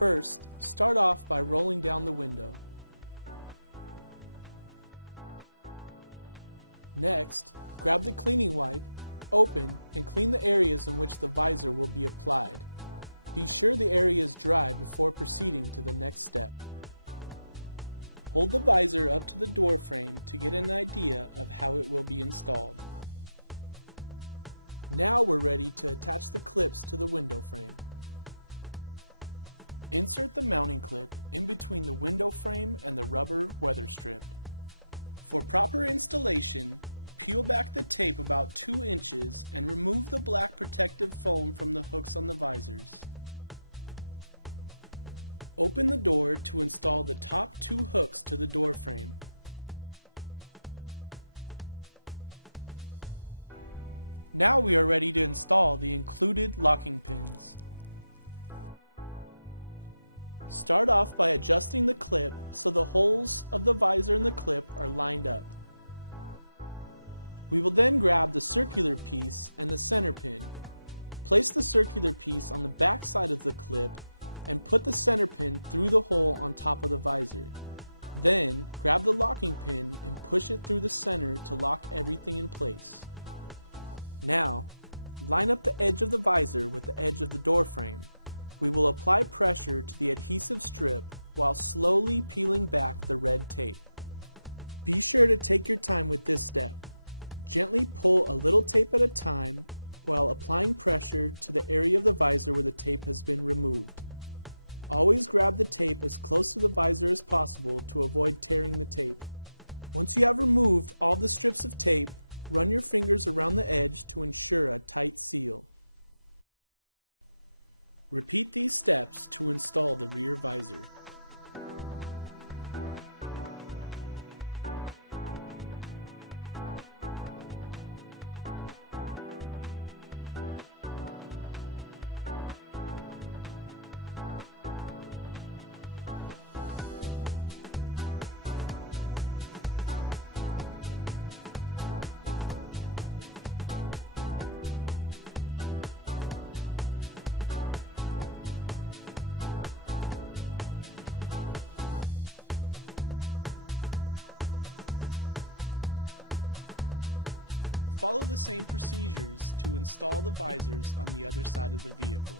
First, start off by rolling down the window. Next, grab the cleaning wipe, open, and clean the areas in which the visor will be applied. Be sure the area is dry before proceeding to the next step. Hold the visor up to the door frame to get an idea of how it will be installed. Now we're ready to attach the clips to the window frame. Insert the mounting clip in between the window frame and the rubber weather strip. For proper installation, peel back the tape about 2 inches and remove the black protective foam from the hooks on the visors. Open the door to install the top 2 hooks to the door frame. Now we are ready to install the included locking pins. Start off by adjusting the clip so the holes of the visor and the clip are lined up. We will then grab the circular piece and the center pin. Place the circular piece on the back side of the clip and put the center pin through the hole on top of the visor. Then grab the locking pin and push it through the center to lock everything in place. Now, line up the edge of the visor with the edge of the door frame. We will apply pressure to the adhesive strip while slowly peeling back the red tape. Be sure to take your time with this step. Gently pull a little tape at a time while applying pressure to the area of the visor where the tape has been removed. Always grab the tape as close to the visor as possible to avoid tearing the tape. Once you have removed all the strips of tape, run your fingers around the edge to ensure a tight seal. Repeat these steps to install the rear visor. Follow the same procedures to install the visors on the other side of the vehicle.